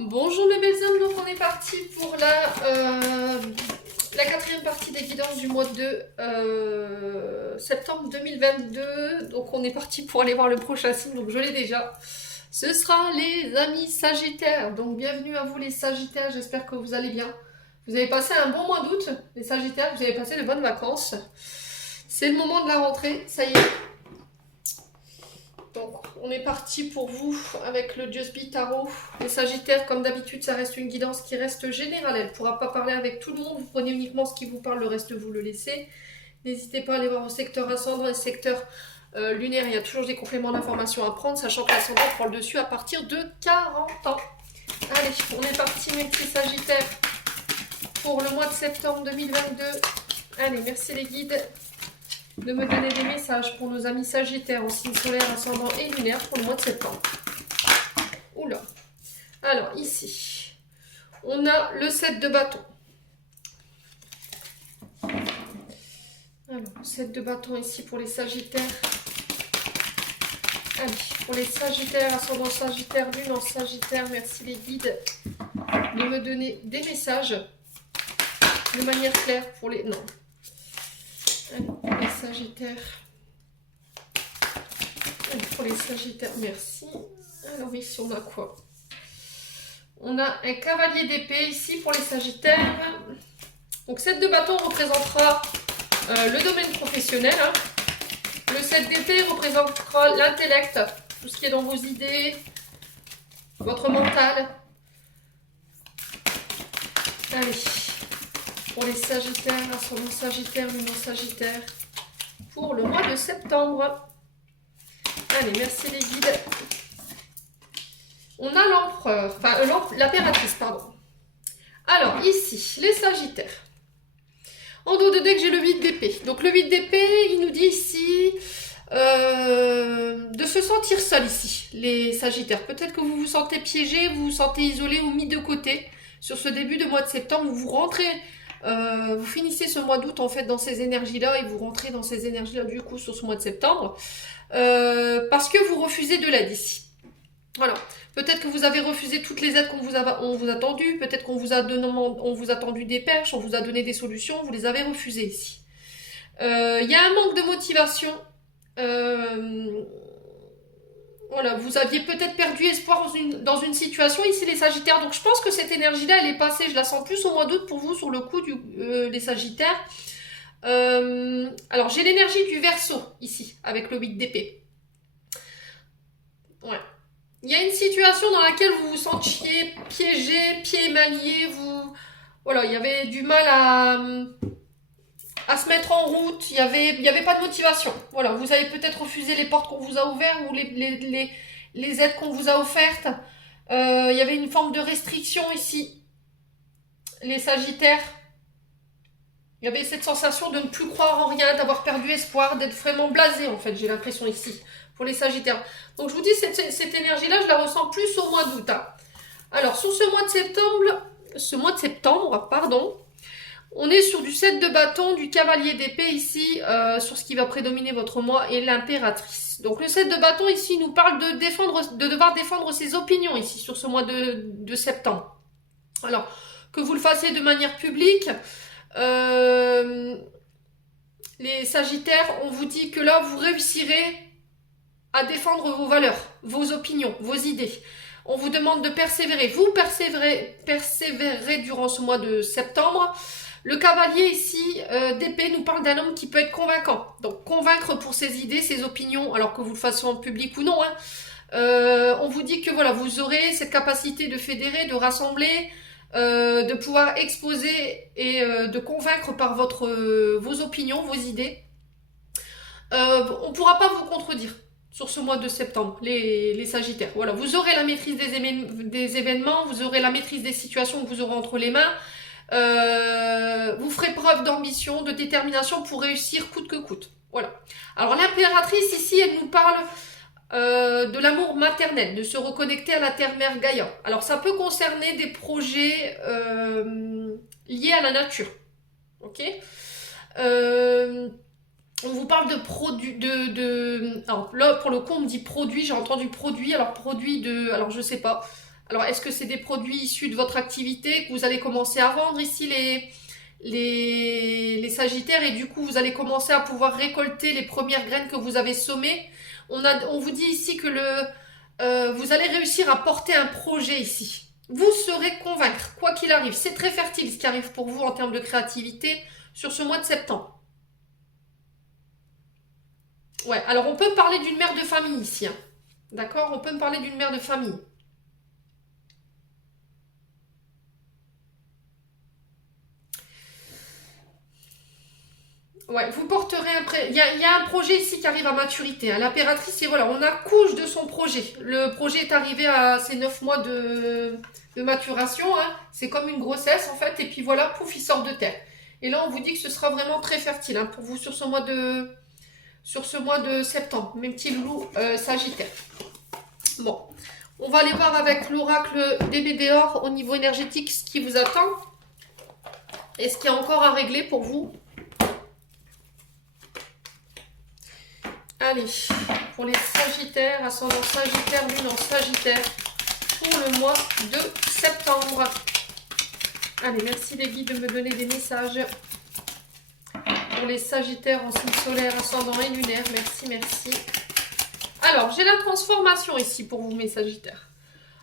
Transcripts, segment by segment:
Bonjour mes belles âmes, donc on est parti pour la quatrième partie des guidances du mois de septembre 2022. Donc on est parti pour aller voir le prochain signe, donc je l'ai déjà. Ce sera les amis Sagittaires, donc bienvenue à vous les Sagittaires, j'espère que vous allez bien. Vous avez passé un bon mois d'août, les Sagittaires, vous avez passé de bonnes vacances. C'est le moment de la rentrée, ça y est. Donc, on est parti pour vous avec le Dieu-Sbi Tarot. Les Sagittaires, comme d'habitude, ça reste une guidance qui reste générale. Elle ne pourra pas parler avec tout le monde. Vous prenez uniquement ce qui vous parle, le reste, vous le laissez. N'hésitez pas à aller voir au secteur ascendant et secteur lunaire. Il y a toujours des compléments d'information à prendre, sachant que l'ascendant prend le dessus à partir de 40 ans. Allez, on est parti, mes petits Sagittaires, pour le mois de septembre 2022. Allez, merci les guides de me donner des messages pour nos amis Sagittaires en signe solaire, ascendant et lunaire pour le mois de septembre. Oula. Alors, ici, on a le 7 de bâton. Alors, 7 de bâton ici pour les Sagittaires. Allez, pour les Sagittaires, ascendant Sagittaire, lune en Sagittaire, merci les guides de me donner des messages de manière claire pour les... Non. Allez, pour les Sagittaires. Allez, pour les Sagittaires, merci. Alors ici, on a quoi? On a un cavalier d'épée ici pour les Sagittaires. Donc 7 de bâton représentera le domaine professionnel. Hein. Le 7 d'épée représentera l'intellect, tout ce qui est dans vos idées, votre mental. Allez. Pour les Sagittaires, ascendant Sagittaire, lune en Sagittaire, pour le mois de septembre. Allez, merci les guides. On a l'empereur, enfin l'impératrice, pardon. Alors, ici, les Sagittaires. En dos de deck, j'ai le 8 d'épée. Donc, le 8 d'épée, il nous dit ici de se sentir seul ici, les Sagittaires. Peut-être que vous vous sentez piégé, vous vous sentez isolé ou mis de côté sur ce début de mois de septembre où vous rentrez... vous finissez ce mois d'août en fait dans ces énergies-là et vous rentrez dans ces énergies-là du coup sur ce mois de septembre parce que vous refusez de l'aide ici. Voilà. Peut-être que vous avez refusé toutes les aides qu'on vous a tendues, peut-être qu'on vous a tendu des perches, on vous a donné des solutions, vous les avez refusées ici. Il y a un manque de motivation. Voilà, vous aviez peut-être perdu espoir dans une situation ici les Sagittaires, donc je pense que cette énergie-là, elle est passée, je la sens plus au mois d'août pour vous sur le coup les Sagittaires. Alors j'ai l'énergie du Verseau ici, avec le 8 d'épée. Ouais. Il y a une situation dans laquelle vous vous sentiez piégé, pieds mal liés, voilà, il y avait du mal à se mettre en route, il y avait pas de motivation. Voilà, vous avez peut-être refusé les portes qu'on vous a ouvertes ou les aides qu'on vous a offertes. Il y avait une forme de restriction ici. Les Sagittaires. Il y avait cette sensation de ne plus croire en rien, d'avoir perdu espoir, d'être vraiment blasé en fait, j'ai l'impression ici, pour les Sagittaires. Donc je vous dis, cette énergie-là, je la ressens plus au mois d'août. Hein. Alors, sur ce mois de septembre, pardon, on est sur du 7 de bâton, du cavalier d'épée ici, sur ce qui va prédominer votre mois, et l'impératrice. Donc le 7 de bâton ici nous parle de devoir défendre ses opinions ici, sur ce mois de septembre. Alors, que vous le fassiez de manière publique, les Sagittaires, on vous dit que là, vous réussirez à défendre vos valeurs, vos opinions, vos idées. On vous demande de persévérer. Vous persévérez durant ce mois de septembre. Le cavalier ici d'épée nous parle d'un homme qui peut être convaincant. Donc convaincre pour ses idées, ses opinions, alors que vous le fassiez en public ou non. Hein. On vous dit que voilà, vous aurez cette capacité de fédérer, de rassembler, de pouvoir exposer et de convaincre par vos opinions, vos idées. On ne pourra pas vous contredire sur ce mois de septembre, les Sagittaires. Voilà, vous aurez la maîtrise des événements, vous aurez la maîtrise des situations que vous aurez entre les mains. Vous ferez preuve d'ambition, de détermination pour réussir coûte que coûte. Voilà. Alors l'impératrice ici, elle nous parle de l'amour maternel, de se reconnecter à la terre-mère Gaïa. Alors ça peut concerner des projets liés à la nature. Ok. On vous parle de produits, alors là pour le coup on me dit produit, j'ai entendu produit, alors produit de, alors je sais pas, Alors, est-ce que c'est des produits issus de votre activité que vous allez commencer à vendre ici, les Sagittaires, et du coup, vous allez commencer à pouvoir récolter les premières graines que vous avez semées. On vous dit ici que vous allez réussir à porter un projet ici. Vous saurez convaincre, quoi qu'il arrive. C'est très fertile ce qui arrive pour vous en termes de créativité sur ce mois de septembre. Ouais, alors on peut parler d'une mère de famille ici, hein. D'accord? On peut me parler d'une mère de famille. Ouais, vous porterez il y a un projet ici qui arrive à maturité, hein. L'impératrice, et voilà, on accouche de son projet. Le projet est arrivé à ses 9 mois de maturation, hein. C'est comme une grossesse en fait, et puis voilà, pouf, il sort de terre. Et là, on vous dit que ce sera vraiment très fertile, hein, pour vous sur ce mois de septembre, mes petits loulous Sagittaire. Bon, on va aller voir avec l'oracle des Médéors au niveau énergétique ce qui vous attend et ce qu'il y a encore à régler pour vous. Allez, pour les Sagittaires, ascendant Sagittaire, lune en Sagittaire, pour le mois de septembre. Allez, merci les guides de me donner des messages. Pour les Sagittaires en signe solaire, ascendant et lunaire, merci, merci. Alors, j'ai la transformation ici pour vous, mes Sagittaires.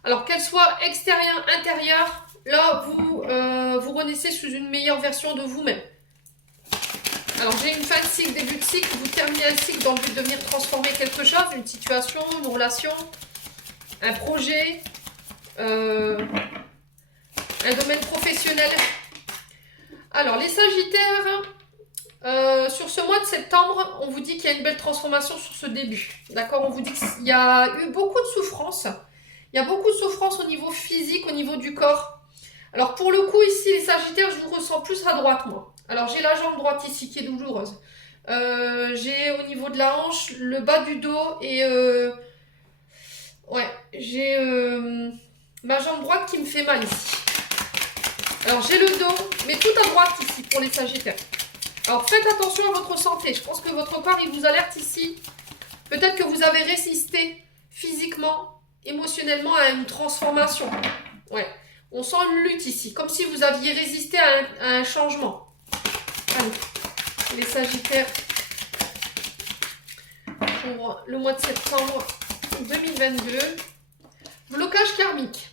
Alors, qu'elle soit extérieure, intérieure, là, vous renaissez sous une meilleure version de vous-même. Alors, j'ai une fin de cycle, début de cycle. Vous terminez un cycle dans le but de venir transformer quelque chose, une situation, une relation, un projet, un domaine professionnel. Alors, les Sagittaires, sur ce mois de septembre, on vous dit qu'il y a une belle transformation sur ce début. D'accord? On vous dit qu'il y a eu beaucoup de souffrance. Il y a beaucoup de souffrance au niveau physique, au niveau du corps. Alors, pour le coup, ici, les Sagittaires, je vous ressens plus à droite, moi. Alors, j'ai la jambe droite ici qui est douloureuse. J'ai au niveau de la hanche, le bas du dos et... ouais, j'ai ma jambe droite qui me fait mal ici. Alors, j'ai le dos, mais tout à droite ici pour les Sagittaires. Alors, faites attention à votre santé. Je pense que votre corps, il vous alerte ici. Peut-être que vous avez résisté physiquement, émotionnellement à une transformation. Ouais, on sent une lutte ici, comme si vous aviez résisté à un changement. Allez, les Sagittaires, pour le mois de septembre 2022. Blocage karmique.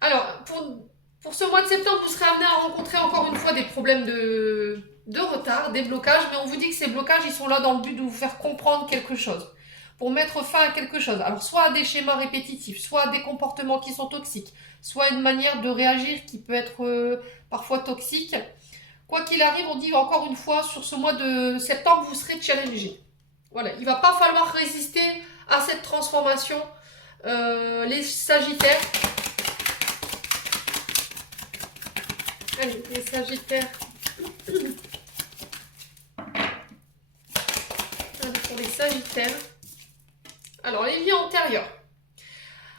Alors, pour ce mois de septembre, vous serez amené à rencontrer encore une fois des problèmes de retard, des blocages, mais on vous dit que ces blocages, ils sont là dans le but de vous faire comprendre quelque chose, pour mettre fin à quelque chose. Alors, soit à des schémas répétitifs, soit à des comportements qui sont toxiques, soit une manière de réagir qui peut être parfois toxique. Quoi qu'il arrive, on dit encore une fois, sur ce mois de septembre, vous serez challengé. Voilà, il ne va pas falloir résister à cette transformation. Les Sagittaires. Allez, les Sagittaires. Allez, pour les Sagittaires. Alors, les vies antérieures.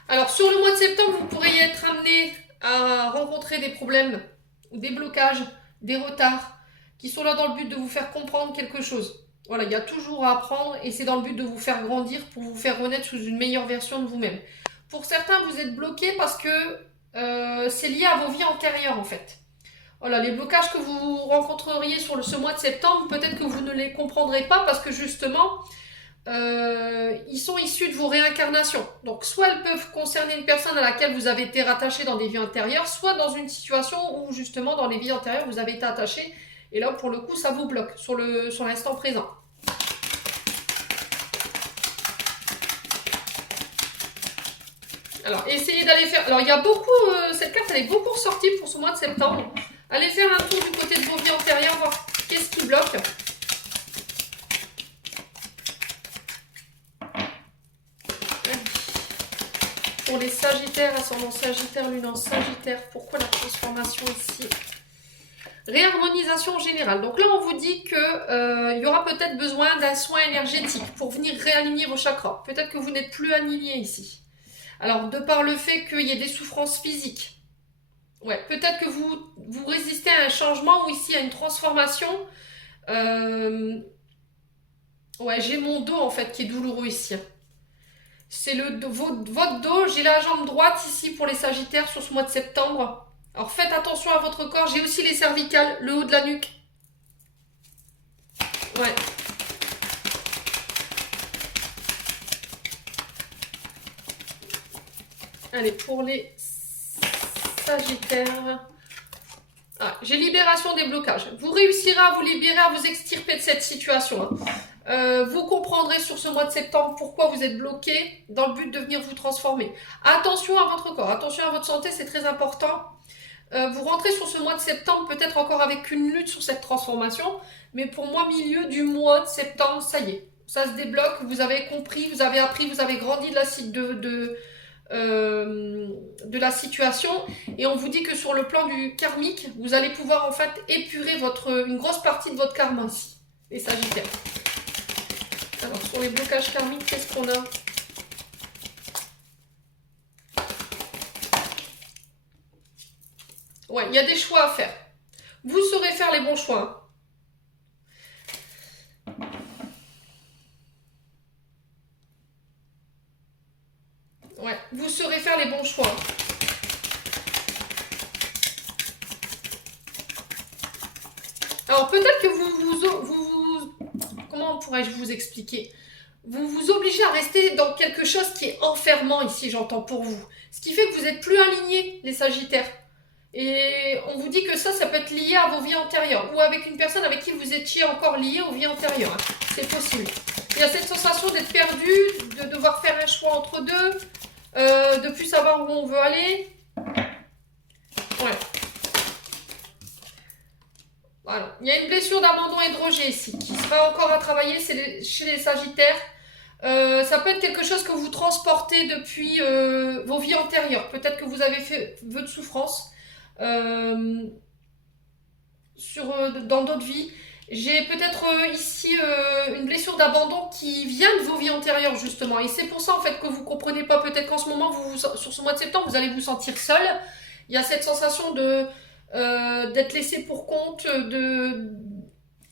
Alors, sur le mois de septembre, vous pourrez y être amené à rencontrer des problèmes, des blocages, des retards, qui sont là dans le but de vous faire comprendre quelque chose. Voilà, il y a toujours à apprendre et c'est dans le but de vous faire grandir pour vous faire renaître sous une meilleure version de vous-même. Pour certains, vous êtes bloqués parce que c'est lié à vos vies antérieures en fait. Voilà, les blocages que vous rencontreriez sur ce mois de septembre, peut-être que vous ne les comprendrez pas parce que justement, ils sont issus de vos réincarnations. Donc, soit elles peuvent concerner une personne à laquelle vous avez été rattaché dans des vies antérieures, soit dans une situation où justement dans les vies antérieures vous avez été attaché. Et là, pour le coup, ça vous bloque sur l'instant présent. Alors, essayez d'aller faire... Alors, il y a beaucoup... cette carte, elle est beaucoup ressortie pour ce mois de septembre. Allez faire un tour du côté de vos vies antérieures, voir qu'est-ce qui bloque. Pour les Sagittaires, ascendant Sagittaire, lune en Sagittaire, pourquoi la transformation ici? Réharmonisation générale. Donc là, on vous dit qu'il y aura peut-être besoin d'un soin énergétique pour venir réaligner vos chakras. Peut-être que vous n'êtes plus aligné ici. Alors, de par le fait qu'il y ait des souffrances physiques, ouais, peut-être que vous résistez à un changement ou ici à une transformation. Ouais, j'ai mon dos en fait qui est douloureux ici. C'est votre dos. J'ai la jambe droite ici pour les Sagittaires sur ce mois de septembre. Alors faites attention à votre corps. J'ai aussi les cervicales, le haut de la nuque. Ouais. Allez, pour les Sagittaires. Ah, j'ai libération des blocages. Vous réussirez à vous libérer, à vous extirper de cette situation. Vous comprendrez sur ce mois de septembre pourquoi vous êtes bloqué dans le but de venir vous transformer. Attention à votre corps, attention à votre santé, c'est très important. Vous rentrez sur ce mois de septembre peut-être encore avec une lutte sur cette transformation, mais pour moi, milieu du mois de septembre, ça y est, ça se débloque, vous avez compris, vous avez appris, vous avez grandi de la situation, et on vous dit que sur le plan du karmique, vous allez pouvoir en fait épurer une grosse partie de votre karma ici, les Sagittaires. Alors sur les blocages karmiques, qu'est-ce qu'on a? Ouais, il y a des choix à faire. Vous saurez faire les bons choix. Ouais, vous saurez faire les bons choix. Alors peut-être que comment pourrais-je vous expliquer? Vous vous obligez à rester dans quelque chose qui est enfermant ici, j'entends pour vous. Ce qui fait que vous n'êtes plus alignés, les Sagittaires. Et on vous dit que ça peut être lié à vos vies antérieures. Ou avec une personne avec qui vous étiez encore lié aux vies antérieures. C'est possible. Il y a cette sensation d'être perdu, de devoir faire un choix entre deux, de plus savoir où on veut aller. Ouais. Voilà. Il y a une blessure d'abandon et de rejet ici, qui sera encore à travailler chez les Sagittaires. Ça peut être quelque chose que vous transportez depuis vos vies antérieures. Peut-être que vous avez fait vœu de souffrance dans d'autres vies. J'ai peut-être ici une blessure d'abandon qui vient de vos vies antérieures justement. Et c'est pour ça en fait que vous ne comprenez pas. Peut-être qu'en ce moment, sur ce mois de septembre, vous allez vous sentir seul. Il y a cette sensation d'être laissé pour compte,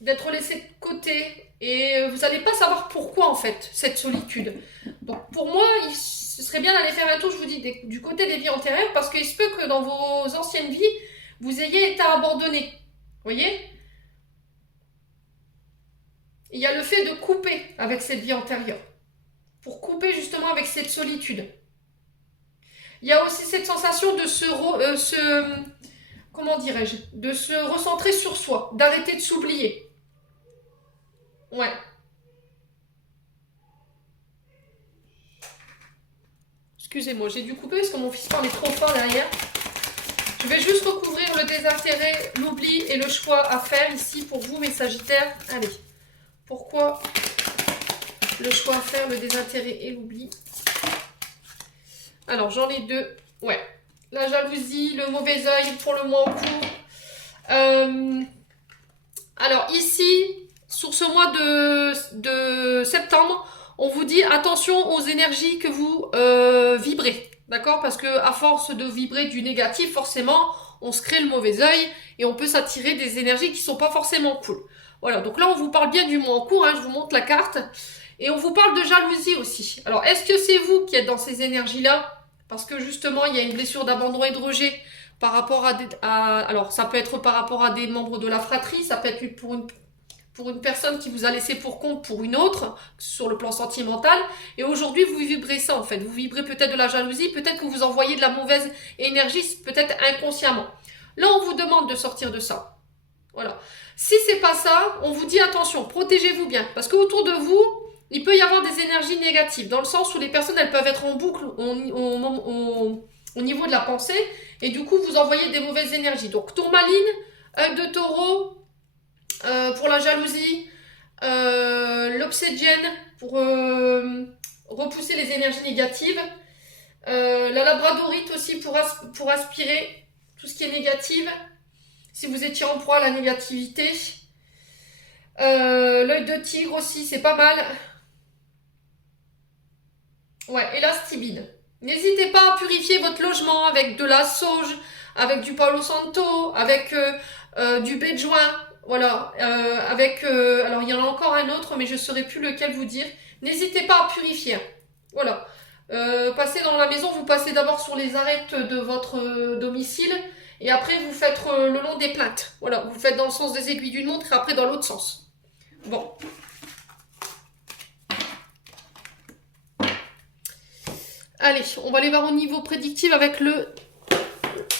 d'être laissé de côté. Et vous n'allez pas savoir pourquoi en fait, cette solitude. Donc pour moi, ce serait bien d'aller faire un tour, je vous dis, du côté des vies antérieures, parce qu'il se peut que dans vos anciennes vies, vous ayez été abandonné. Vous voyez? Il y a le fait de couper avec cette vie antérieure. Pour couper justement avec cette solitude. Il y a aussi cette sensation de comment dirais-je, de se recentrer sur soi, d'arrêter de s'oublier. Ouais. Excusez-moi, j'ai dû couper parce que mon fils parlait trop fort derrière. Je vais juste recouvrir le désintérêt, l'oubli et le choix à faire ici pour vous, mes Sagittaires. Allez, pourquoi le choix à faire, le désintérêt et l'oubli? Alors, j'en ai deux. Ouais. La jalousie, le mauvais œil pour le mois en cours. Alors, ici, sur ce mois de septembre, on vous dit attention aux énergies que vous vibrez. D'accord? Parce que à force de vibrer du négatif, forcément, on se crée le mauvais œil et on peut s'attirer des énergies qui sont pas forcément cool. Voilà, donc là, on vous parle bien du mois en cours. Hein, je vous montre la carte. Et on vous parle de jalousie aussi. Alors, est-ce que c'est vous qui êtes dans ces énergies-là? Parce que justement, il y a une blessure d'abandon et de rejet par rapport alors, ça peut être par rapport à des membres de la fratrie, ça peut être pour une personne qui vous a laissé pour compte pour une autre, sur le plan sentimental. Et aujourd'hui, vous vibrez ça, en fait. Vous vibrez peut-être de la jalousie, peut-être que vous envoyez de la mauvaise énergie, peut-être inconsciemment. Là, on vous demande de sortir de ça. Voilà. Si c'est pas ça, on vous dit attention, protégez-vous bien. Parce qu'autour de vous, il peut y avoir des énergies négatives, dans le sens où les personnes, elles peuvent être en boucle au niveau de la pensée, et du coup, vous envoyez des mauvaises énergies. Donc, tourmaline, œil de taureau, pour la jalousie, l'obsidienne, pour repousser les énergies négatives, la labradorite aussi, pour aspirer tout ce qui est négatif, si vous étiez en proie à la négativité. L'œil de tigre aussi, c'est pas mal. Ouais, et la stibine. N'hésitez pas à purifier votre logement avec de la sauge, avec du Palo Santo, avec du baie de joint. Voilà, alors il y en a encore un autre, mais je ne saurais plus lequel vous dire. N'hésitez pas à purifier. Voilà. Passez dans la maison, vous passez d'abord sur les arêtes de votre domicile et après vous faites le long des plaintes. Voilà, vous faites dans le sens des aiguilles d'une montre et après dans l'autre sens. Bon. Allez, on va aller voir au niveau prédictif avec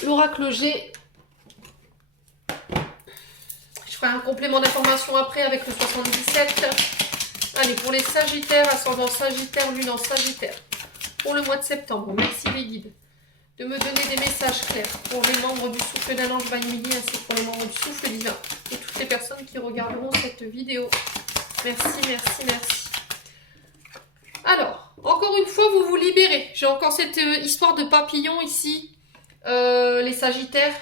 l'oracle G. Je ferai un complément d'information après avec le 77. Allez, pour les Sagittaires, ascendant Sagittaire, lune en Sagittaire. Pour le mois de septembre, merci les guides de me donner des messages clairs pour les membres du Souffle d'un Ange by Midi ainsi que pour les membres du Souffle Divin et toutes les personnes qui regarderont cette vidéo. Merci, merci, merci. Alors, encore une fois, vous vous libérez. J'ai encore cette histoire de papillon ici, les Sagittaires.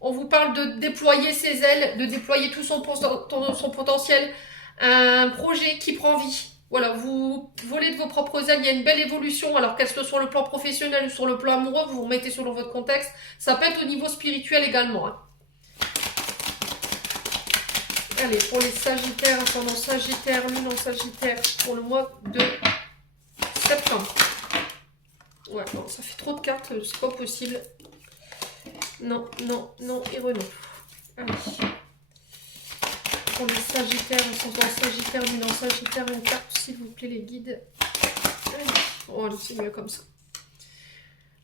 On vous parle de déployer ses ailes, de déployer tout son potentiel. Un projet qui prend vie. Voilà, vous volez de vos propres ailes, il y a une belle évolution, alors qu'elle soit sur le plan professionnel ou sur le plan amoureux, vous vous remettez sur votre contexte. Ça peut être au niveau spirituel également. Hein. Allez, pour les Sagittaires, ascendant Sagittaire, lune en Sagittaire, pour le mois de septembre. Ouais, non, ça fait trop de cartes, c'est pas possible. Non, non, non, et renom. Allez. Pour les Sagittaires, ascendant Sagittaire, lune en Sagittaire, une carte, s'il vous plaît, les guides. Oh, c'est mieux comme ça.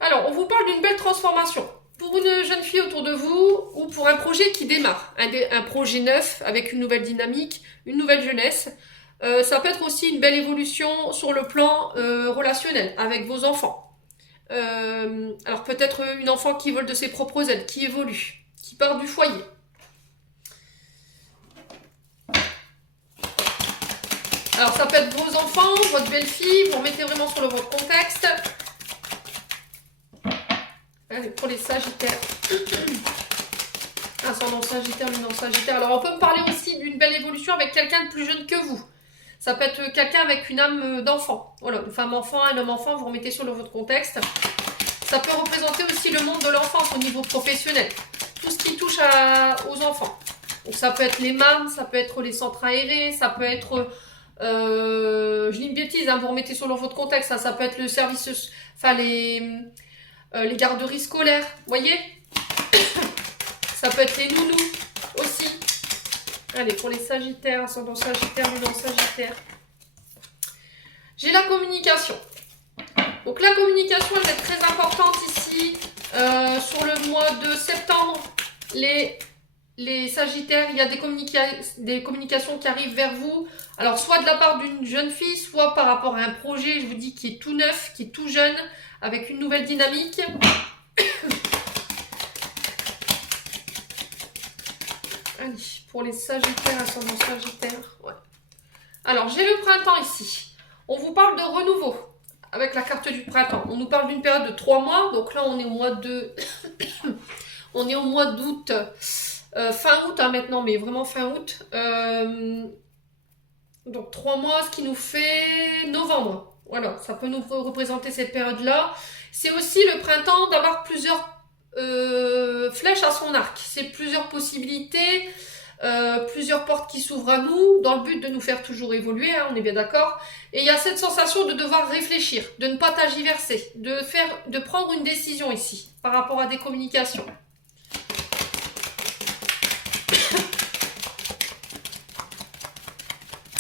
Alors, on vous parle d'une belle transformation. Pour une jeune fille autour de vous, ou pour un projet qui démarre. Un projet neuf, avec une nouvelle dynamique, une nouvelle jeunesse. Ça peut être aussi une belle évolution sur le plan relationnel, avec vos enfants. Alors, peut-être une enfant qui vole de ses propres ailes, qui évolue, qui part du foyer. Alors, ça peut être vos enfants, votre belle-fille, vous remettez vraiment sur votre contexte. Allez, pour les Sagittaires. Ascendant Sagittaire, lune en Sagittaire. Alors, on peut me parler aussi d'une belle évolution avec quelqu'un de plus jeune que vous. Ça peut être quelqu'un avec une âme d'enfant. Voilà, une femme enfant, un homme enfant, vous remettez sur votre contexte. Ça peut représenter aussi le monde de l'enfance au niveau professionnel. Tout ce qui touche aux enfants. Donc, ça peut être les MAM, ça peut être les centres aérés, ça peut être... je dis une bêtise, hein, vous remettez sur votre contexte, hein, ça peut être le service, enfin les garderies scolaires, vous voyez. Ça peut être les nounous aussi. Allez, pour les Sagittaires, ascendant Sagittaire, lune en Sagittaire. J'ai la communication. Donc la communication, elle est très importante ici, sur le mois de septembre. Les Sagittaires, il y a des communications qui arrivent vers vous. Alors, soit de la part d'une jeune fille, soit par rapport à un projet, je vous dis, qui est tout neuf, qui est tout jeune, avec une nouvelle dynamique. Allez, pour les Sagittaires, ascendant Sagittaire. Ouais. Alors, j'ai le printemps ici. On vous parle de renouveau, avec la carte du printemps. On nous parle d'une période de 3 mois. Donc là, on est au mois de... on est au mois d'août. Fin août hein, maintenant, mais vraiment fin août. Donc 3 mois, ce qui nous fait novembre. Voilà, ça peut nous représenter cette période-là. C'est aussi le printemps d'avoir plusieurs flèches à son arc. C'est plusieurs possibilités, plusieurs portes qui s'ouvrent à nous, dans le but de nous faire toujours évoluer, hein, on est bien d'accord. Et il y a cette sensation de devoir réfléchir, de ne pas tergiverser, de prendre une décision ici, par rapport à des communications.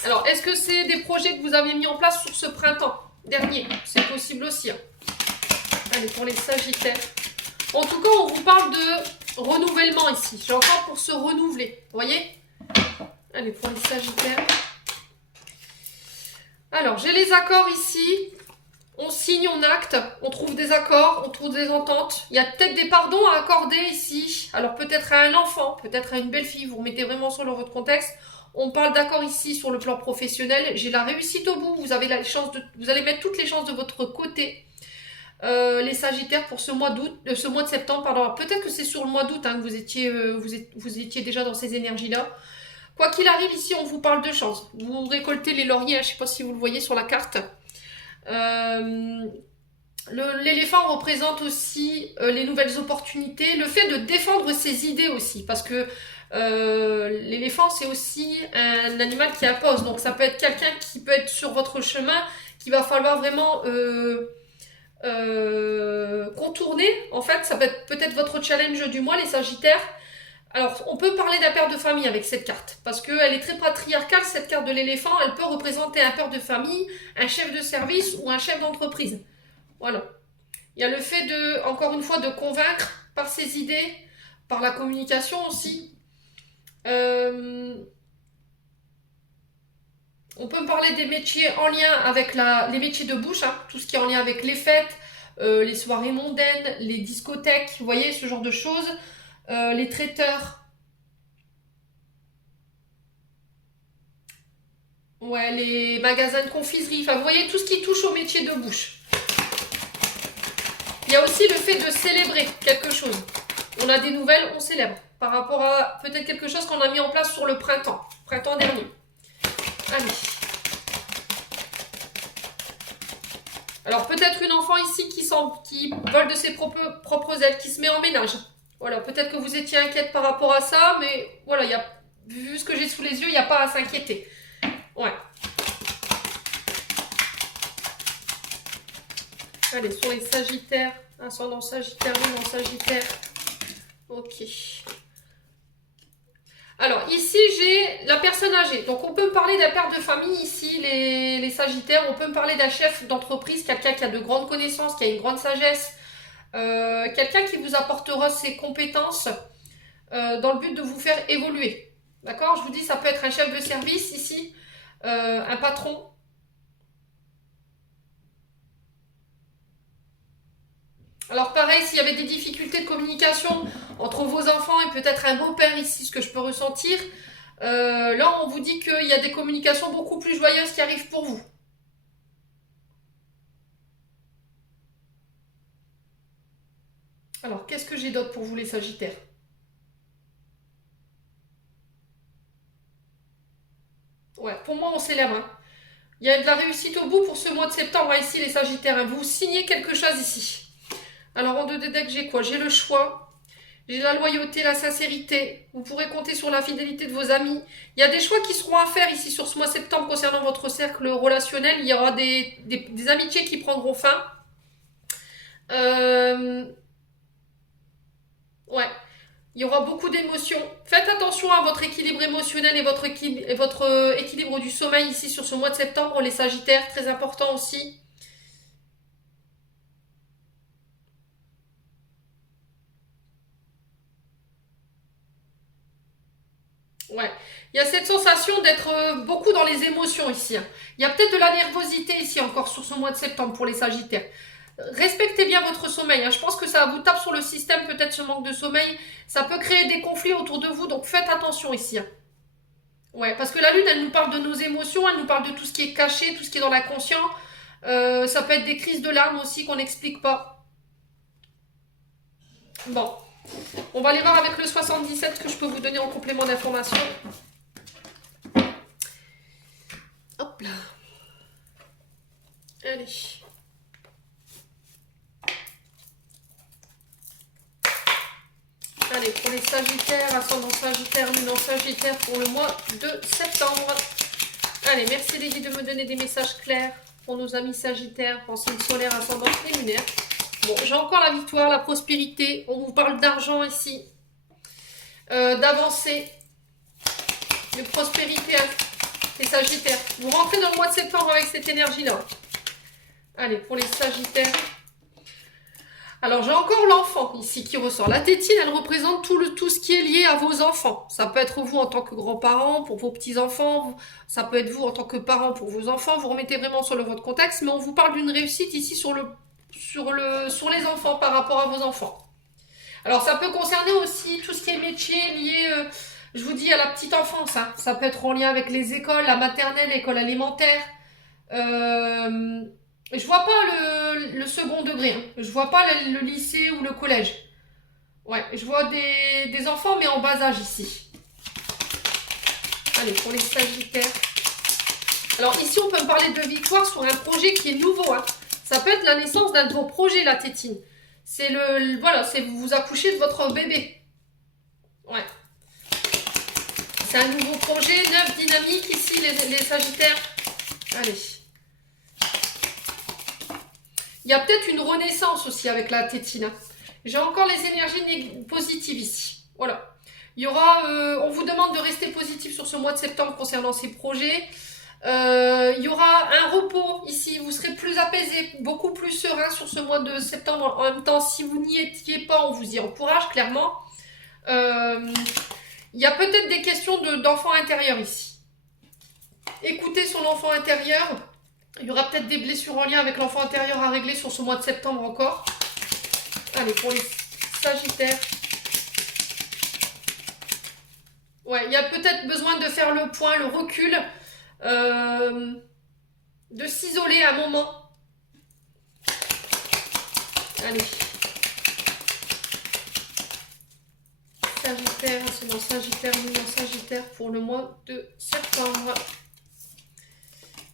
Alors, est-ce que c'est des projets que vous avez mis en place sur ce printemps dernier? C'est possible aussi. Hein. Allez, pour les Sagittaires. En tout cas, on vous parle de renouvellement ici. J'ai encore pour se renouveler. Vous voyez? Allez, pour les Sagittaires. Alors, j'ai les accords ici. On signe, on acte, on trouve des accords, on trouve des ententes. Il y a peut-être des pardons à accorder ici. Alors, peut-être à un enfant, peut-être à une belle-fille. Vous remettez vraiment sur votre contexte. On parle d'accord ici sur le plan professionnel. J'ai la réussite au bout. Vous avez la chance vous allez mettre toutes les chances de votre côté. Les Sagittaires pour ce mois d'août, ce mois de septembre, pardon. Peut-être que c'est sur le mois d'août hein, que vous étiez déjà dans ces énergies-là. Quoi qu'il arrive, ici, on vous parle de chance. Vous récoltez les lauriers, hein, je ne sais pas si vous le voyez sur la carte. L'éléphant représente aussi les nouvelles opportunités, le fait de défendre ses idées aussi, parce que l'éléphant c'est aussi un animal qui impose, donc ça peut être quelqu'un qui peut être sur votre chemin, qu'il va falloir vraiment contourner. En fait, ça peut être peut-être votre challenge du mois, les Sagittaires. Alors, on peut parler d'un père de famille avec cette carte, parce qu'elle est très patriarcale, cette carte de l'éléphant. Elle peut représenter un père de famille, un chef de service ou un chef d'entreprise. Voilà. Il y a le fait de, encore une fois, de convaincre par ses idées, par la communication aussi. On peut me parler des métiers en lien avec les métiers de bouche, hein, tout ce qui est en lien avec les fêtes, les soirées mondaines, les discothèques, vous voyez, ce genre de choses, les traiteurs, ouais, les magasins de confiserie, enfin, vous voyez, tout ce qui touche au métier de bouche. Il y a aussi le fait de célébrer quelque chose. On a des nouvelles, on célèbre, par rapport à peut-être quelque chose qu'on a mis en place sur le printemps dernier. Allez. Alors peut-être une enfant ici qui vole de ses propres ailes, qui se met en ménage. Voilà, peut-être que vous étiez inquiète par rapport à ça, mais voilà, vu ce que j'ai sous les yeux, il n'y a pas à s'inquiéter. Ouais. Allez, sur les Sagittaires, ascendant Sagittaire, lunaire Sagittaire. Ok. Alors, ici, j'ai la personne âgée. Donc, on peut me parler d'un père de famille, ici, les Sagittaires. On peut me parler d'un chef d'entreprise, quelqu'un qui a de grandes connaissances, qui a une grande sagesse. Quelqu'un qui vous apportera ses compétences dans le but de vous faire évoluer. D'accord? Je vous dis, ça peut être un chef de service, ici, un patron. Alors pareil, s'il y avait des difficultés de communication entre vos enfants et peut-être un beau-père ici, ce que je peux ressentir, là on vous dit qu'il y a des communications beaucoup plus joyeuses qui arrivent pour vous. Alors qu'est-ce que j'ai d'autre pour vous les Sagittaires? Ouais, pour moi on célèbre. Hein. Il y a de la réussite au bout pour ce mois de septembre ici les Sagittaires. Hein. Vous signez quelque chose ici. Alors en 2 de deck j'ai quoi? J'ai le choix. J'ai la loyauté, la sincérité. Vous pourrez compter sur la fidélité de vos amis. Il y a des choix qui seront à faire ici sur ce mois de septembre concernant votre cercle relationnel. Il y aura des amitiés qui prendront fin. Ouais. Il y aura beaucoup d'émotions. Faites attention à votre équilibre émotionnel et votre équilibre du sommeil ici sur ce mois de septembre. Les Sagittaires, très important aussi. Ouais. Il y a cette sensation d'être beaucoup dans les émotions ici. Hein. Il y a peut-être de la nervosité ici encore sur ce mois de septembre pour les Sagittaires. Respectez bien votre sommeil. Hein. Je pense que ça vous tape sur le système, peut-être ce manque de sommeil. Ça peut créer des conflits autour de vous, donc faites attention ici. Hein. Ouais, parce que la lune, elle nous parle de nos émotions, elle nous parle de tout ce qui est caché, tout ce qui est dans l'inconscient. Ça peut être des crises de larmes aussi qu'on n'explique pas. Bon, on va aller voir avec le 77 ce que je peux vous donner en complément d'information. Hop là. Allez. Allez, pour les Sagittaires, ascendant Sagittaire, lune en Sagittaire pour le mois de septembre. Allez, merci les guides de me donner des messages clairs pour nos amis Sagittaires, en signe solaire, ascendant et lunaire. Bon, j'ai encore la victoire, la prospérité. On vous parle d'argent ici, d'avancée, de prospérité, hein, les Sagittaires. Vous rentrez dans le mois de septembre avec cette énergie-là. Allez, pour les Sagittaires. Alors, j'ai encore l'enfant ici qui ressort. La tétine, elle représente tout ce qui est lié à vos enfants. Ça peut être vous en tant que grands-parents, pour vos petits-enfants. Ça peut être vous en tant que parents pour vos enfants. Vous remettez vraiment sur votre contexte. Mais on vous parle d'une réussite ici sur les enfants par rapport à vos enfants. Alors, ça peut concerner aussi tout ce qui est métier lié, je vous dis, à la petite enfance. Hein. Ça peut être en lien avec les écoles, la maternelle, l'école alimentaire. Je vois pas le second degré. Hein. Je vois pas le lycée ou le collège. Ouais, je vois des enfants, mais en bas âge ici. Allez, pour les Sagittaires. Alors ici, on peut me parler de victoire sur un projet qui est nouveau. Hein. Ça peut être la naissance d'un de vos projets, la tétine. C'est voilà, c'est vous accouchez de votre bébé. Ouais. C'est un nouveau projet, neuf, dynamique ici, les Sagittaires. Allez. Il y a peut-être une renaissance aussi avec la tétine, hein. J'ai encore les énergies positives ici. Voilà. Il y aura, on vous demande de rester positif sur ce mois de septembre concernant ces projets. Il y aura un repos ici, vous serez plus apaisé, beaucoup plus serein sur ce mois de septembre. En même temps, si vous n'y étiez pas, on vous y encourage clairement. Il y a peut-être des questions d'enfant intérieur ici. Écoutez son enfant intérieur. Il y aura peut-être des blessures en lien avec l'enfant intérieur à régler sur ce mois de septembre encore. Allez, pour les Sagittaires. Ouais, il y a peut-être besoin de faire le point, le recul, de s'isoler un moment. Allez. Sagittaire, ascendant Sagittaire, lumière Sagittaire pour le mois de septembre.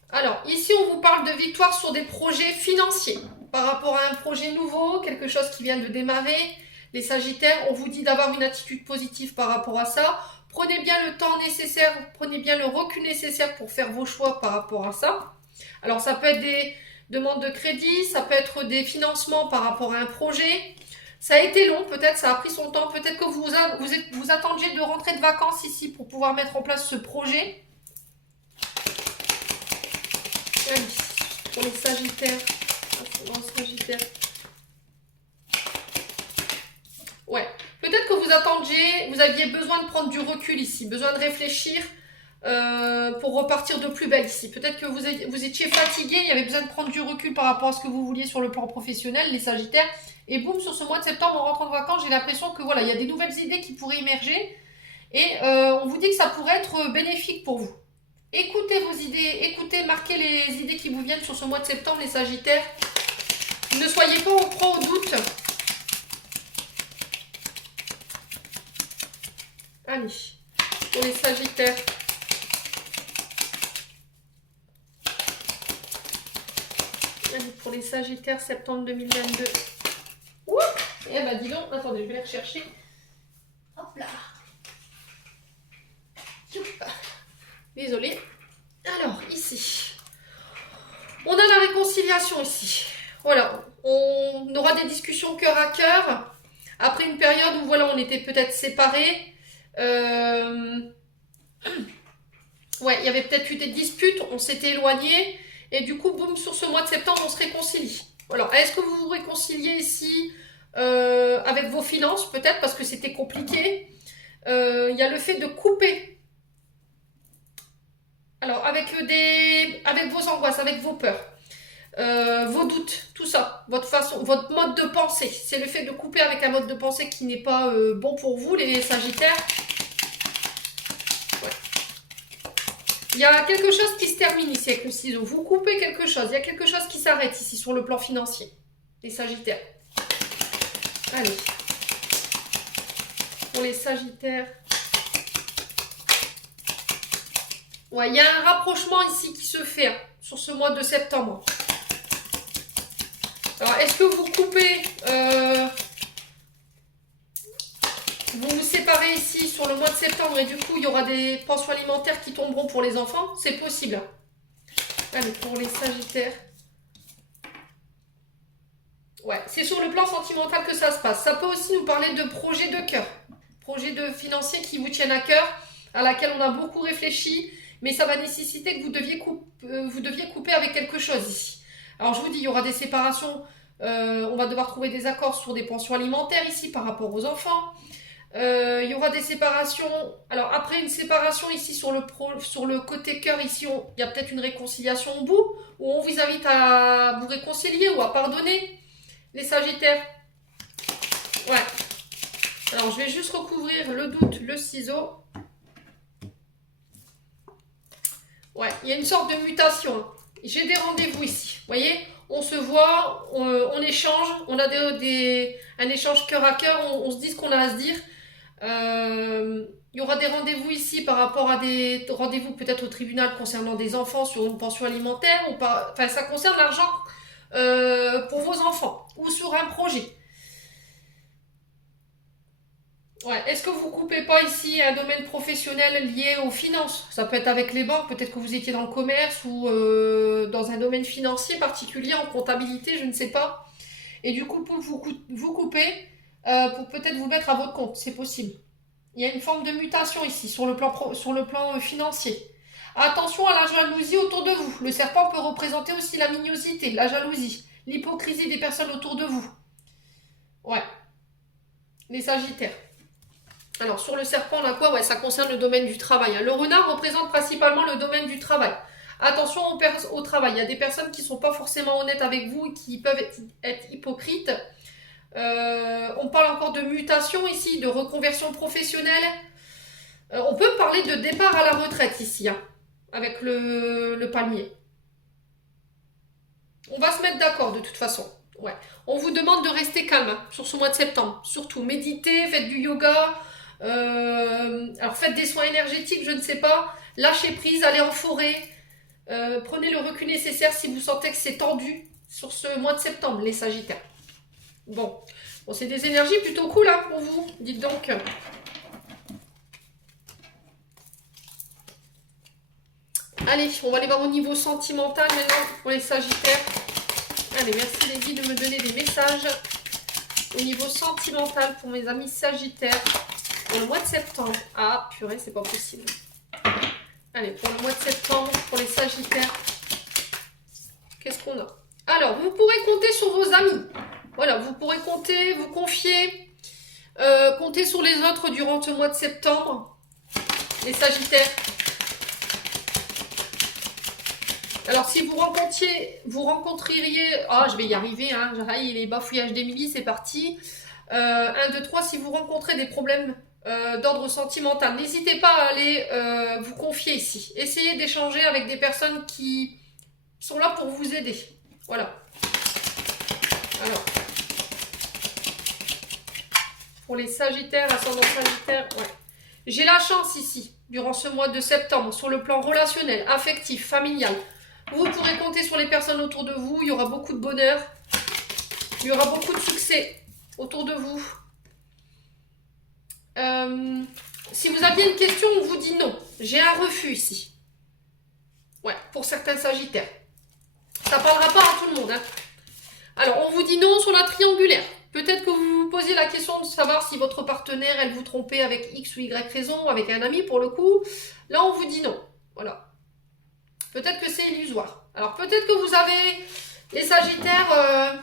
Alors, ici, on vous parle de victoire sur des projets financiers. Par rapport à un projet nouveau, quelque chose qui vient de démarrer. Les Sagittaires, on vous dit d'avoir une attitude positive par rapport à ça. Prenez bien le temps nécessaire, prenez bien le recul nécessaire pour faire vos choix par rapport à ça. Alors, ça peut être des demandes de crédit, ça peut être des financements par rapport à un projet. Ça a été long, peut-être, ça a pris son temps. Peut-être que vous attendiez de rentrer de vacances ici pour pouvoir mettre en place ce projet. Allez, pour les Sagittaires. Sagittaire. Ouais. Peut-être que vous aviez besoin de prendre du recul ici, besoin de réfléchir pour repartir de plus belle ici. Peut-être que vous étiez fatigué, il y avait besoin de prendre du recul par rapport à ce que vous vouliez sur le plan professionnel, les Sagittaires. Et boum, sur ce mois de septembre, en rentrant de vacances, j'ai l'impression que voilà, il y a des nouvelles idées qui pourraient émerger. Et on vous dit que ça pourrait être bénéfique pour vous. Écoutez vos idées, écoutez, marquez les idées qui vous viennent sur ce mois de septembre, les Sagittaires. Ne soyez pas au proie au doute. Allez, pour les Sagittaires. Allez, pour les Sagittaires, septembre 2022. Ouh, eh ben dis donc, attendez, je vais les rechercher. Hop là. Désolée. Alors, ici. On a la réconciliation ici. Voilà, on aura des discussions cœur à cœur. Après une période où voilà, on était peut-être séparés. Ouais, il y avait peut-être eu des disputes, on s'était éloignés. Et du coup, boum, sur ce mois de septembre, on se réconcilie. Alors, est-ce que vous vous réconciliez ici avec vos finances, peut-être, parce que c'était compliqué. Il y a le fait de couper. Alors, avec vos angoisses, avec vos peurs, vos doutes, tout ça, votre mode de pensée. C'est le fait de couper avec un mode de pensée qui n'est pas bon pour vous, les Sagittaires. Ouais. Il y a quelque chose qui se termine ici avec le ciseau. Vous coupez quelque chose. Il y a quelque chose qui s'arrête ici sur le plan financier. Les Sagittaires. Allez. Pour les Sagittaires. Ouais, il y a un rapprochement ici qui se fait sur ce mois de septembre. Alors, est-ce que vous coupez... vous vous séparez ici sur le mois de septembre et du coup, il y aura des pensions alimentaires qui tomberont pour les enfants? C'est possible. Allez, pour les Sagittaires. Ouais, c'est sur le plan sentimental que ça se passe. Ça peut aussi nous parler de projets de cœur. Projets de financiers qui vous tiennent à cœur, à laquelle on a beaucoup réfléchi. Mais ça va nécessiter que vous deviez couper avec quelque chose ici. Alors je vous dis, il y aura des séparations. On va devoir trouver des accords sur des pensions alimentaires ici par rapport aux enfants. Il y aura des séparations. Alors après une séparation ici sur le côté cœur, ici il y a peut-être une réconciliation au bout, où on vous invite à vous réconcilier ou à pardonner, les Sagittaires. Ouais. Alors je vais juste recouvrir le doute, le ciseau. Ouais, il y a une sorte de mutation. J'ai des rendez-vous ici. Vous voyez, on se voit, on échange, on a un échange cœur à cœur, on se dit ce qu'on a à se dire. Il y aura des rendez-vous ici par rapport à des rendez-vous peut-être au tribunal concernant des enfants sur une pension alimentaire ou pas. Enfin, ça concerne l'argent pour vos enfants ou sur un projet. Ouais. Est-ce que vous coupez pas ici un domaine professionnel lié aux finances? Ça peut être avec les banques, peut-être que vous étiez dans le commerce ou dans un domaine financier particulier, en comptabilité, je ne sais pas. Et du coup, pour vous couper pour peut-être vous mettre à votre compte, c'est possible. Il y a une forme de mutation ici sur le plan, sur le plan financier. Attention à la jalousie autour de vous. Le serpent peut représenter aussi la mignosité, la jalousie, l'hypocrisie des personnes autour de vous. Ouais, les sagittaires. Alors sur le serpent, là quoi, ouais, ça concerne le domaine du travail, hein. Le renard représente principalement le domaine du travail. Attention au travail. Il y a des personnes qui ne sont pas forcément honnêtes avec vous et qui peuvent être hypocrites. On parle encore de mutation ici, de reconversion professionnelle. On peut parler de départ à la retraite ici, hein, avec le palmier. On va se mettre d'accord de toute façon. Ouais. On vous demande de rester calme hein, sur ce mois de septembre. Surtout, méditez, faites du yoga. Alors faites des soins énergétiques, je ne sais pas. Lâchez prise, allez en forêt. Prenez le recul nécessaire si vous sentez que c'est tendu sur ce mois de septembre, les sagittaires. Bon, c'est des énergies plutôt cool hein, pour vous, dites donc. Allez, on va aller voir au niveau sentimental maintenant pour les sagittaires. Allez, merci les guides de me donner des messages au niveau sentimental pour mes amis sagittaires pour le mois de septembre. Ah, purée, c'est pas possible. Allez, pour le mois de septembre, pour les sagittaires, qu'est-ce qu'on a? Alors, vous pourrez compter sur vos amis. Voilà, vous pourrez compter, vous confier, compter sur les autres durant ce mois de septembre, les sagittaires. Alors, si vous rencontreriez... Ah, je vais y arriver, hein. Les bafouillages d'Émilie, c'est parti. 1, 2, 3, si vous rencontrez des problèmes d'ordre sentimental, n'hésitez pas à aller vous confier ici. Essayez d'échanger avec des personnes qui sont là pour vous aider. Voilà. Alors, pour les sagittaires, ascendant sagittaire, ouais. J'ai la chance ici, durant ce mois de septembre, sur le plan relationnel, affectif, familial. Vous pourrez compter sur les personnes autour de vous. Il y aura beaucoup de bonheur. Il y aura beaucoup de succès autour de vous. Si vous aviez une question, on vous dit non. J'ai un refus ici. Ouais, pour certains sagittaires. Ça ne parlera pas à tout le monde. Hein. Alors, on vous dit non sur la triangulaire. Peut-être que vous vous posiez la question de savoir si votre partenaire, elle vous trompait avec X ou Y raison, avec un ami pour le coup. Là, on vous dit non. Voilà. Peut-être que c'est illusoire. Alors peut-être que vous avez, les sagittaires,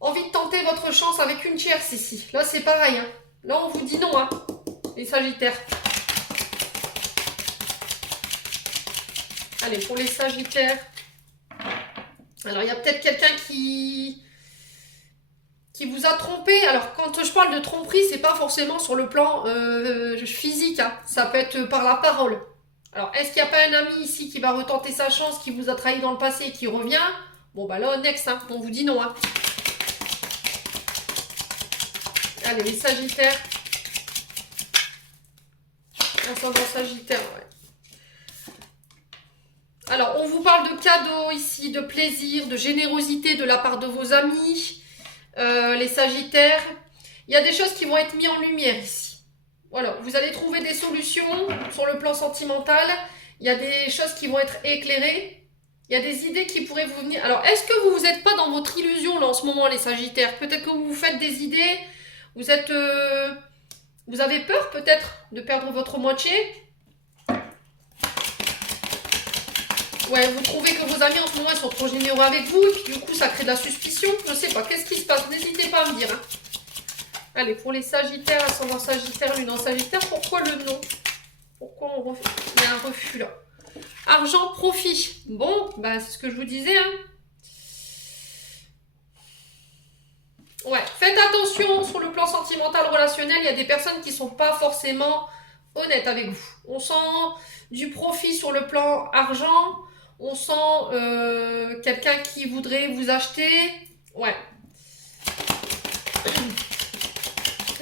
envie de tenter votre chance avec une tierce ici. Là c'est pareil. Hein. Là on vous dit non, hein, les sagittaires. Allez, pour les sagittaires. Alors il y a peut-être quelqu'un qui vous a trompé. Alors quand je parle de tromperie, c'est pas forcément sur le plan physique. Hein. Ça peut être par la parole. Alors, est-ce qu'il n'y a pas un ami ici qui va retenter sa chance, qui vous a trahi dans le passé et qui revient? Bon, bah là, next, hein, on vous dit non. Hein. Allez, les sagittaires. Ascendant sagittaire, ouais. Alors, on vous parle de cadeaux ici, de plaisir, de générosité de la part de vos amis, les sagittaires. Il y a des choses qui vont être mises en lumière ici. Voilà, vous allez trouver des solutions sur le plan sentimental. Il y a des choses qui vont être éclairées. Il y a des idées qui pourraient vous venir. Alors, est-ce que vous n'êtes pas dans votre illusion là en ce moment, les sagittaires? Peut-être que vous vous faites des idées. Vous êtes... vous avez peur peut-être de perdre votre moitié. Ouais, vous trouvez que vos amis en ce moment ils sont trop généreux avec vous. Et puis du coup, ça crée de la suspicion. Je ne sais pas, qu'est-ce qui se passe? N'hésitez pas à me dire. Hein. Allez, pour les sagittaires, ascendant sagittaire, lune en sagittaire, pourquoi le non? Pourquoi on refuse? Il y a un refus là. Argent, profit. Bon, bah c'est ce que je vous disais. Hein. Ouais, faites attention sur le plan sentimental, relationnel. Il y a des personnes qui ne sont pas forcément honnêtes avec vous. On sent du profit sur le plan argent. On sent quelqu'un qui voudrait vous acheter. Ouais.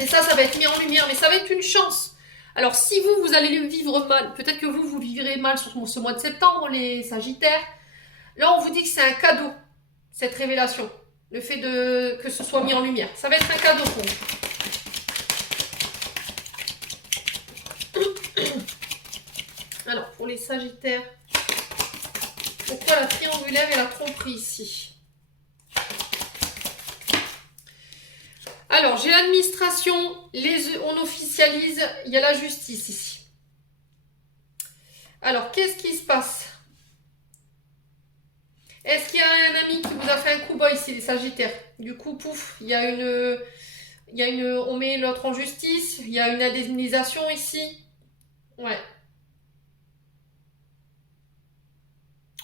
Et ça va être mis en lumière, mais ça va être une chance. Alors, si vous allez le vivre mal, peut-être que vous vivrez mal sur ce mois de septembre, les sagittaires. Là, on vous dit que c'est un cadeau, cette révélation. Le fait que ce soit mis en lumière. Ça va être un cadeau pour vous. Sagittaires. Pourquoi la triangulaire et la tromperie ici? Alors, j'ai l'administration, on officialise, il y a la justice ici. Alors, qu'est-ce qui se passe? Est-ce qu'il y a un ami qui vous a fait un coup bas ici, les Sagittaires? Du coup, pouf, on met l'autre en justice, il y a une indemnisation ici. Ouais.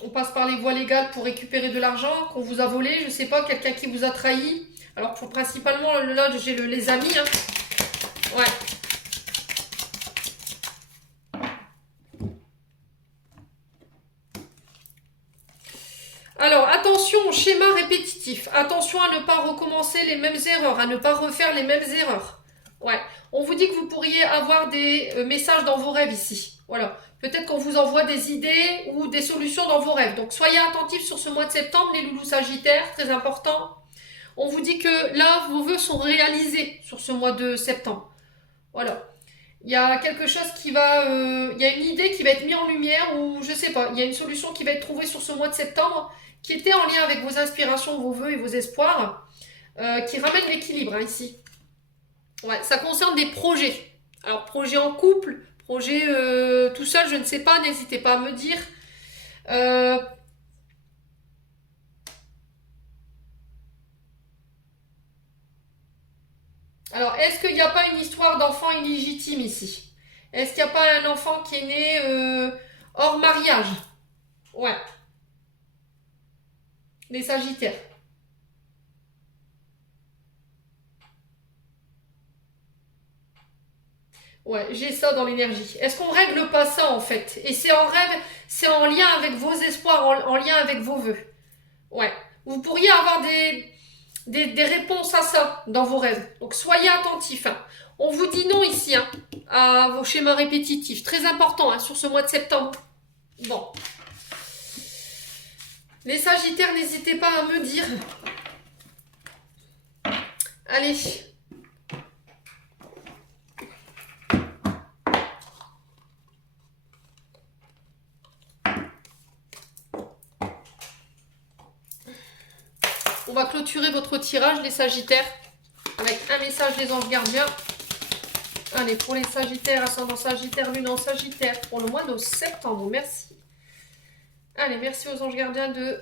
On passe par les voies légales pour récupérer de l'argent qu'on vous a volé, je sais pas, quelqu'un qui vous a trahi. Alors, principalement, là, j'ai les amis. Hein. Ouais. Alors, attention au schéma répétitif. Attention à ne pas recommencer les mêmes erreurs, à ne pas refaire les mêmes erreurs. Ouais. On vous dit que vous pourriez avoir des messages dans vos rêves ici. Voilà. Peut-être qu'on vous envoie des idées ou des solutions dans vos rêves. Donc, soyez attentifs sur ce mois de septembre, les loulous sagittaires, très important. On vous dit que là, vos vœux sont réalisés sur ce mois de septembre. Voilà. Il y a quelque chose qui va... il y a une idée qui va être mise en lumière ou je sais pas. Il y a une solution qui va être trouvée sur ce mois de septembre qui était en lien avec vos inspirations, vos vœux et vos espoirs, qui ramène l'équilibre ici. Ouais, ça concerne des projets. Alors, projet en couple, projet tout seul, je ne sais pas, n'hésitez pas à me dire. Alors, est-ce qu'il n'y a pas une histoire d'enfant illégitime ici? Est-ce qu'il n'y a pas un enfant qui est né hors mariage? Ouais, les Sagittaires. Ouais, j'ai ça dans l'énergie. Est-ce qu'on règle pas ça en fait? Et c'est en rêve, c'est en lien avec vos espoirs, en lien avec vos vœux. Ouais. Vous pourriez avoir des réponses à ça dans vos rêves. Donc soyez attentifs. Hein. On vous dit non ici hein, à vos schémas répétitifs. Très important hein, sur ce mois de septembre. Bon. Les Sagittaires, n'hésitez pas à me dire. Allez. On va clôturer votre tirage, les Sagittaires, avec un message des anges gardiens. Allez, pour les Sagittaires, ascendant Sagittaire, lune en Sagittaire, pour le mois de septembre, merci. Allez, merci aux anges gardiens des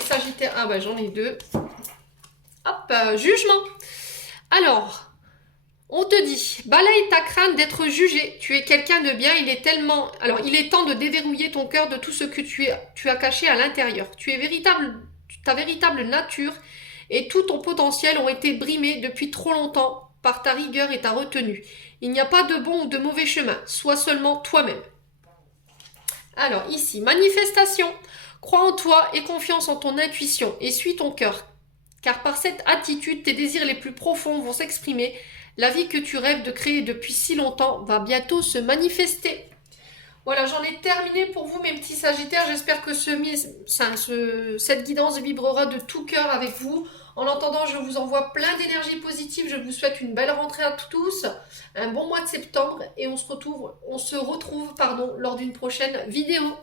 Sagittaires. Ah bah j'en ai deux. Hop, jugement. Alors, on te dit, balaye ta crainte d'être jugé. Tu es quelqu'un de bien, il est tellement... Alors, il est temps de déverrouiller ton cœur de tout ce que tu as caché à l'intérieur. Ta véritable nature et tout ton potentiel ont été brimés depuis trop longtemps par ta rigueur et ta retenue. Il n'y a pas de bon ou de mauvais chemin, sois seulement toi-même. Alors ici, manifestation. Crois en toi et confiance en ton intuition et suis ton cœur. Car par cette attitude, tes désirs les plus profonds vont s'exprimer. La vie que tu rêves de créer depuis si longtemps va bientôt se manifester. Voilà, j'en ai terminé pour vous mes petits Sagittaires. J'espère que cette guidance vibrera de tout cœur avec vous. En attendant, je vous envoie plein d'énergie positive. Je vous souhaite une belle rentrée à tous, un bon mois de septembre et on se retrouve lors d'une prochaine vidéo.